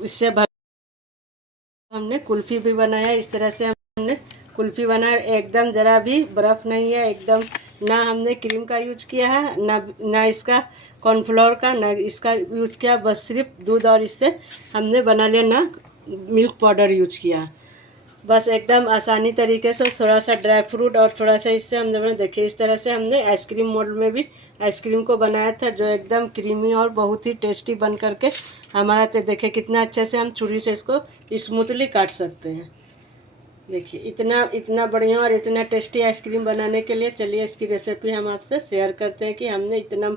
इससे भर हमने कुल्फ़ी भी बनाया। इस तरह से हमने कुल्फ़ी बनाया, एकदम ज़रा भी बर्फ़ नहीं है, एकदम ना हमने क्रीम का यूज किया है, ना इसका कॉर्नफ्लोर का, ना इसका यूज किया, बस सिर्फ दूध और इससे हमने बना लिया, ना मिल्क पाउडर यूज किया। बस एकदम आसानी तरीके से थोड़ा सा ड्राई फ्रूट और थोड़ा सा इससे हमने बना। देखिए इस तरह से हमने आइसक्रीम मोड में भी आइसक्रीम को बनाया था, जो एकदम क्रीमी और बहुत ही टेस्टी बन करके हमारा। तो देखिए कितना अच्छे से हम छुरी से इसको स्मूथली काट सकते हैं। देखिए इतना बढ़िया और इतना टेस्टी आइसक्रीम बनाने के लिए चलिए इसकी रेसिपी हम आपसे शेयर करते हैं कि हमने इतना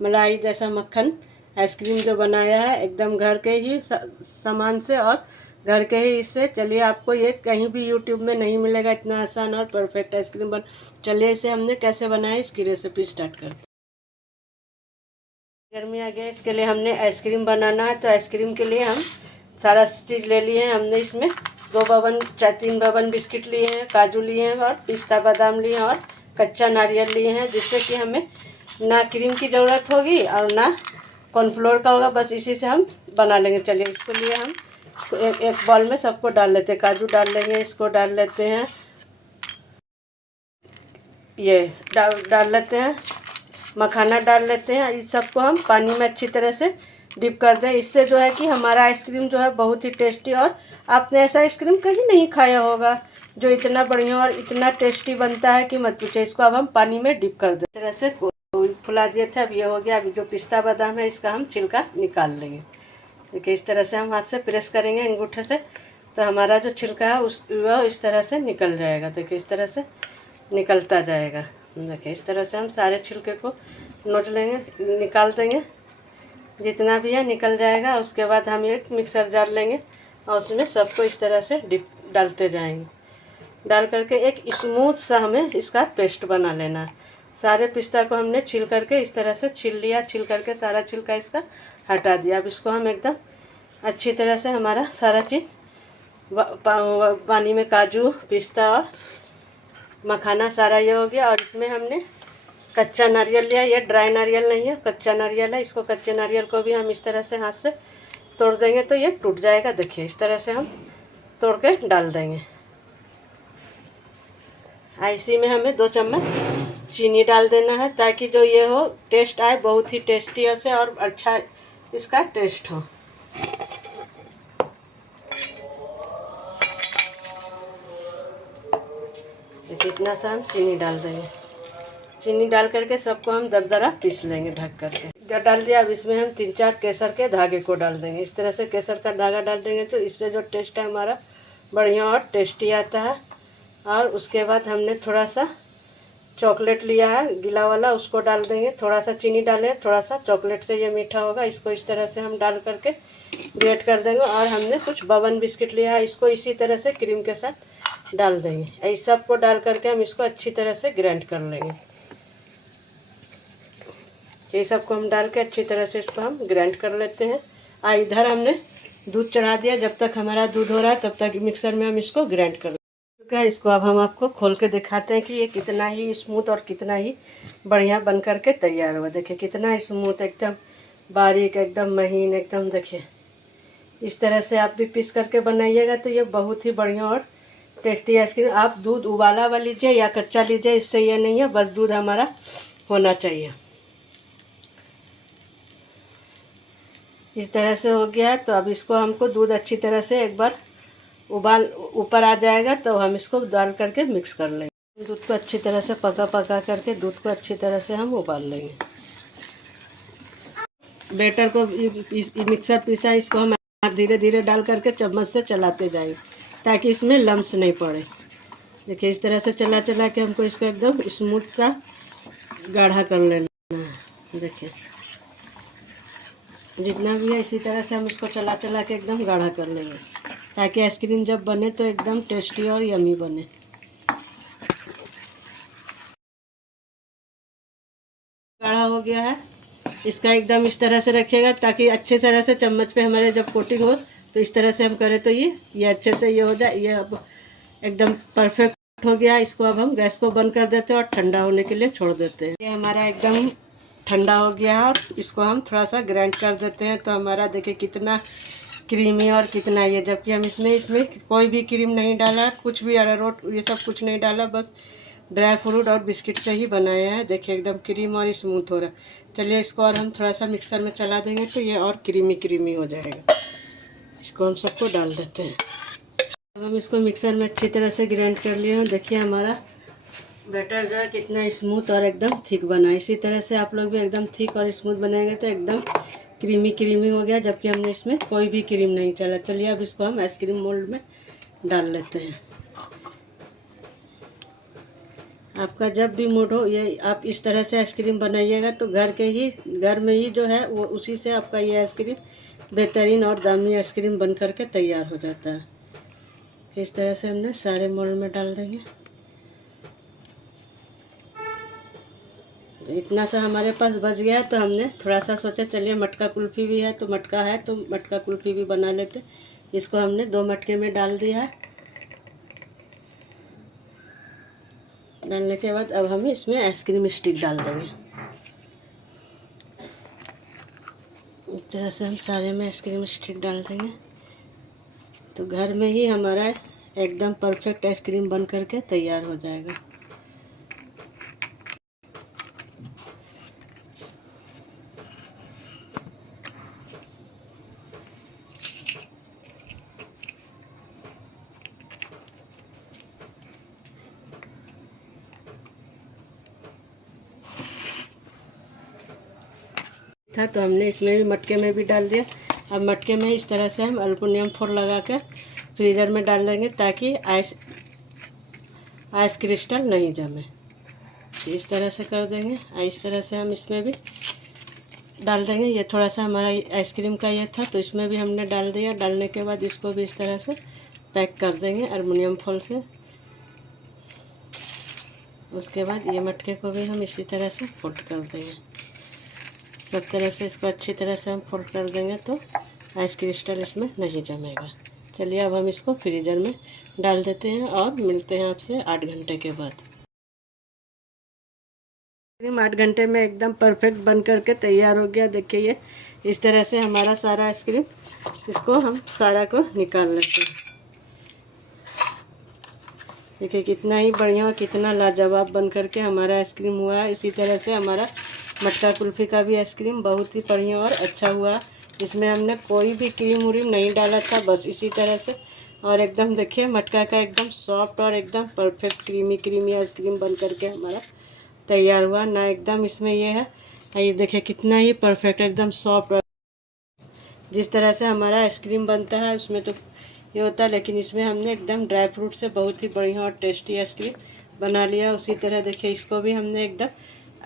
मलाई जैसा मक्खन आइसक्रीम जो बनाया है, एकदम घर के ही सामान से और घर के ही इससे। चलिए आपको ये कहीं भी यूट्यूब में नहीं मिलेगा, इतना आसान और परफेक्ट आइसक्रीम बन। चलिए इसे हमने कैसे बनाया इसकी रेसिपी स्टार्ट करते हैं। गर्मी आ गया, इसके लिए हमने आइसक्रीम बनाना है। तो आइसक्रीम के लिए हम सारा चीज़ ले लिए हैं। हमने इसमें 3 बबन बिस्किट लिए हैं, काजू लिए हैं और पिस्ता बादाम लिए हैं और कच्चा नारियल लिए हैं, जिससे कि हमें ना क्रीम की ज़रूरत होगी और ना कॉर्नफ्लोर का होगा। बस इसी से हम बना लेंगे। चलिए इसके लिए हम एक बाउल में सबको डाल लेते हैं। काजू डाल लेंगे, इसको डाल लेते हैं, ये डाल लेते हैं, मखाना डाल लेते हैं। इस सबको हम पानी में अच्छी तरह से डिप कर दें। इससे जो है कि हमारा आइसक्रीम जो है बहुत ही टेस्टी, और आपने ऐसा आइसक्रीम कहीं नहीं खाया होगा जो इतना बढ़िया और इतना टेस्टी बनता है कि मत पूछिए। इसको अब हम पानी में डिप कर दें। इस तरह से फुला दिए थे, अब ये हो गया। अभी जो पिस्ता बादाम है इसका हम छिलका निकाल लेंगे। देखिए इस तरह से हम हाथ से प्रेस करेंगे अंगूठे से, तो हमारा जो छिलका है वह इस तरह से निकल जाएगा। देखिए इस तरह से निकलता जाएगा। देखिए इस तरह से हम सारे छिलके को नोच लेंगे, निकाल देंगे, जितना भी है निकल जाएगा। उसके बाद हम एक मिक्सर जार लेंगे और उसमें सबको इस तरह से डालते जाएंगे। डाल करके एक स्मूथ सा हमें इसका पेस्ट बना लेना है। सारे पिस्ता को हमने छील करके इस तरह से छील लिया, छील करके सारा छिलका इसका हटा दिया। अब इसको हम एकदम अच्छी तरह से हमारा सारा चीज़ पानी में काजू पिस्ता और मखाना सारा ये हो गया। और इसमें हमने कच्चा नारियल लिया, ये ड्राई नारियल नहीं है, कच्चा नारियल है। इसको कच्चे नारियल को भी हम इस तरह से हाथ से तोड़ देंगे तो ये टूट जाएगा। देखिए इस तरह से हम तोड़ के डाल देंगे। इसी में हमें 2 चम्मच चीनी डाल देना है, ताकि जो ये हो टेस्ट आए, बहुत ही टेस्टी से और अच्छा इसका टेस्ट हो। इतना सा हम चीनी डाल देंगे। चीनी डाल करके सबको हम दरदरा पीस लेंगे ढक करके। डाल दिया। अब इसमें हम 3-4 केसर के धागे को डाल देंगे। इस तरह से केसर का धागा डाल देंगे तो इससे जो टेस्ट है हमारा बढ़िया और टेस्टी आता है। और उसके बाद हमने थोड़ा सा चॉकलेट लिया है गीला वाला, उसको डाल देंगे। थोड़ा सा चीनी डालें, थोड़ा सा चॉकलेट से ये मीठा होगा। इसको इस तरह से हम डाल करके ग्रेट कर देंगे। और हमने कुछ बबन बिस्किट लिया है, इसको इसी तरह से क्रीम के साथ डाल देंगे। इस सब को डाल करके हम इसको अच्छी तरह से ग्राइंड कर लेंगे। ये सबको हम डाल के अच्छी तरह से इसको हम ग्राइंड कर लेते हैं। इधर हमने दूध चढ़ा दिया। जब तक हमारा दूध हो रहा है तब तक मिक्सर में हम इसको ग्राइंड कर लेंगे। इसको अब हम आपको खोल के दिखाते हैं कि ये कितना ही स्मूथ और कितना ही बढ़िया बन करके तैयार हुआ। देखिए कितना स्मूथ, एकदम बारीक, एकदम महीन, एकदम। देखिए इस तरह से आप भी पीस करके बनाइएगा तो ये बहुत ही बढ़िया और टेस्टी आइसक्रीम। आप दूध उबाला हुआ लीजिए या कच्चा लीजिए, इससे ये नहीं है, बस दूध हमारा होना चाहिए। इस तरह से हो गया है। तो अब इसको हमको दूध अच्छी तरह से एक बार उबाल ऊपर आ जाएगा तो हम इसको डाल करके मिक्स कर लेंगे। दूध को अच्छी तरह से पका करके दूध को अच्छी तरह से हम उबाल लेंगे। बैटर को मिक्सर पीसा, इसको हम धीरे धीरे डाल करके चम्मच से चलाते जाएंगे ताकि इसमें लम्स नहीं पड़े। देखिए इस तरह से चला के हमको इसको एकदम स्मूथ सा गाढ़ा कर लेना है। देखिए जितना भी है इसी तरह से हम इसको चला के एकदम गाढ़ा कर लेंगे, ताकि आइसक्रीम जब बने तो एकदम टेस्टी और यमी बने। गाढ़ा हो गया है, इसका एकदम इस तरह से रखिएगा ताकि अच्छे तरह से चम्मच पे हमारे जब कोटिंग हो तो इस तरह से हम करें तो ये अच्छे से ये हो जाए। ये अब एकदम परफेक्ट हो गया। इसको अब हम गैस को बंद कर देते हैं और ठंडा होने के लिए छोड़ देते हैं। ये हमारा एकदम ठंडा हो गया है और इसको हम थोड़ा सा ग्राइंड कर देते हैं। तो हमारा देखिए कितना क्रीमी और कितना ये, जबकि हम इसमें कोई भी क्रीम नहीं डाला, कुछ भी अरारोट ये सब कुछ नहीं डाला, बस ड्राई फ्रूट और बिस्किट से ही बनाया है। देखिए एकदम क्रीम और स्मूथ हो रहा है। चलिए इसको और हम थोड़ा सा मिक्सर में चला देंगे तो ये और क्रीमी हो जाएगा। इसको हम सबको डाल देते हैं। अब हम इसको मिक्सर में अच्छी तरह से ग्राइंड कर लिए हैं। देखिए हमारा बैटर जो है कितना स्मूथ और एकदम थिक बना। इसी तरह से आप लोग भी एकदम थिक और स्मूथ बनाएंगे तो एकदम क्रीमी हो गया, जबकि हमने इसमें कोई भी क्रीम नहीं चला। चलिए अब इसको हम आइसक्रीम मोल्ड में डाल लेते हैं। आपका जब भी मूड हो, ये आप इस तरह से आइसक्रीम बनाइएगा तो घर में ही जो है वो उसी से आपका ये आइसक्रीम बेहतरीन और दामी आइसक्रीम बन करके तैयार हो जाता है। इस तरह से हमने सारे मोल्ड में डाल देंगे। इतना सा हमारे पास बच गया तो हमने थोड़ा सा सोचा चलिए मटका कुल्फ़ी भी है, तो मटका कुल्फ़ी भी बना लेते। इसको हमने 2 मटके में डाल दिया है। डालने के बाद अब हम इसमें आइसक्रीम स्टिक डाल देंगे। इस तरह से हम सारे में आइसक्रीम स्टिक डाल देंगे तो घर में ही हमारा एकदम परफेक्ट आइसक्रीम बन करके तैयार हो जाएगा। था तो हमने इसमें भी मटके में भी डाल दिया। अब मटके में इस तरह से हम एल्युमिनियम फोil लगा कर फ्रीज़र में डाल देंगे ताकि आइस क्रिस्टल नहीं जमे। इस तरह से कर देंगे। इस तरह से हम इसमें भी डाल देंगे। ये थोड़ा सा हमारा आइसक्रीम का ये था तो इसमें भी हमने डाल दिया। डालने के बाद इसको भी इस तरह से पैक कर देंगे एल्युमिनियम फोil से। उसके बाद ये मटके को भी हम इसी तरह से फोल्ड कर देंगे। सब तरफ से इसको अच्छी तरह से हम फोल्ड कर देंगे तो आइस क्रिस्टल इसमें नहीं जमेगा। चलिए अब हम इसको फ्रीज़र में डाल देते हैं और मिलते हैं आपसे 8 घंटे के बाद। 8 घंटे में एकदम परफेक्ट बन करके तैयार हो गया। देखिए ये इस तरह से हमारा सारा आइसक्रीम, इसको हम सारा को निकाल लेते हैं। देखिए कितना ही बढ़िया और कितना लाजवाब बन करके हमारा आइसक्रीम हुआ है। इसी तरह से हमारा मटका कुल्फ़ी का भी आइसक्रीम बहुत ही बढ़िया और अच्छा हुआ। इसमें हमने कोई भी क्रीम व्रीम नहीं डाला था, बस इसी तरह से। और एकदम देखिए मटका का एकदम सॉफ्ट और एकदम परफेक्ट क्रीमी आइसक्रीम बन करके हमारा तैयार हुआ ना। एकदम इसमें ये है, ये देखिए कितना ही परफेक्ट एकदम सॉफ्ट। जिस तरह से हमारा आइसक्रीम बनता है उसमें तो ये होता है, लेकिन इसमें हमने एकदम ड्राई फ्रूट से बहुत ही बढ़िया और टेस्टी आइसक्रीम बना लिया। उसी तरह देखिए इसको भी हमने एकदम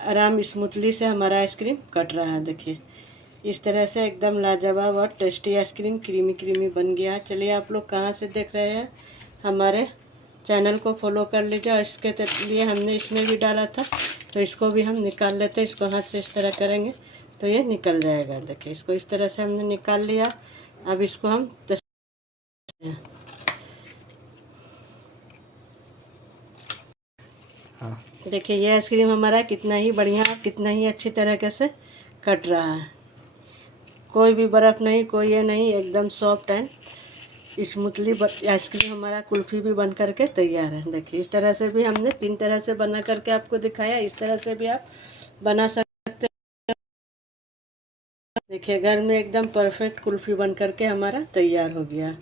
आराम स्मूथली से हमारा आइसक्रीम कट रहा है। देखिए इस तरह से एकदम लाजवाब और टेस्टी आइसक्रीम क्रीमी बन गया। चलिए आप लोग कहाँ से देख रहे हैं, हमारे चैनल को फॉलो कर लीजिए। और इसके लिए हमने इसमें भी डाला था तो इसको भी हम निकाल लेते हैं। इसको हाथ से इस तरह करेंगे तो ये निकल जाएगा। देखिए इसको इस तरह से हमने निकाल लिया। अब इसको हम देखिए ये आइसक्रीम हमारा कितना ही बढ़िया, कितना ही अच्छी तरीके से कट रहा है। कोई भी बर्फ़ नहीं, कोई ये नहीं, एकदम सॉफ्ट एंड स्मूथली आइसक्रीम हमारा कुल्फ़ी भी बन करके तैयार है। देखिए इस तरह से भी हमने 3 तरह से बना करके आपको दिखाया। इस तरह से भी आप बना सकते हैं। देखिए घर में एकदम परफेक्ट कुल्फ़ी बन करके हमारा तैयार हो गया।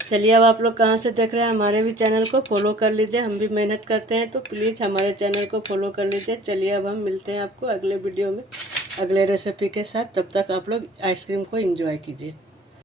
चलिए अब आप लोग कहाँ से देख रहे हैं, हमारे भी चैनल को फॉलो कर लीजिए। हम भी मेहनत करते हैं तो प्लीज़ हमारे चैनल को फॉलो कर लीजिए। चलिए अब हम मिलते हैं आपको अगले वीडियो में अगले रेसिपी के साथ। तब तक आप लोग आइसक्रीम को एंजॉय कीजिए।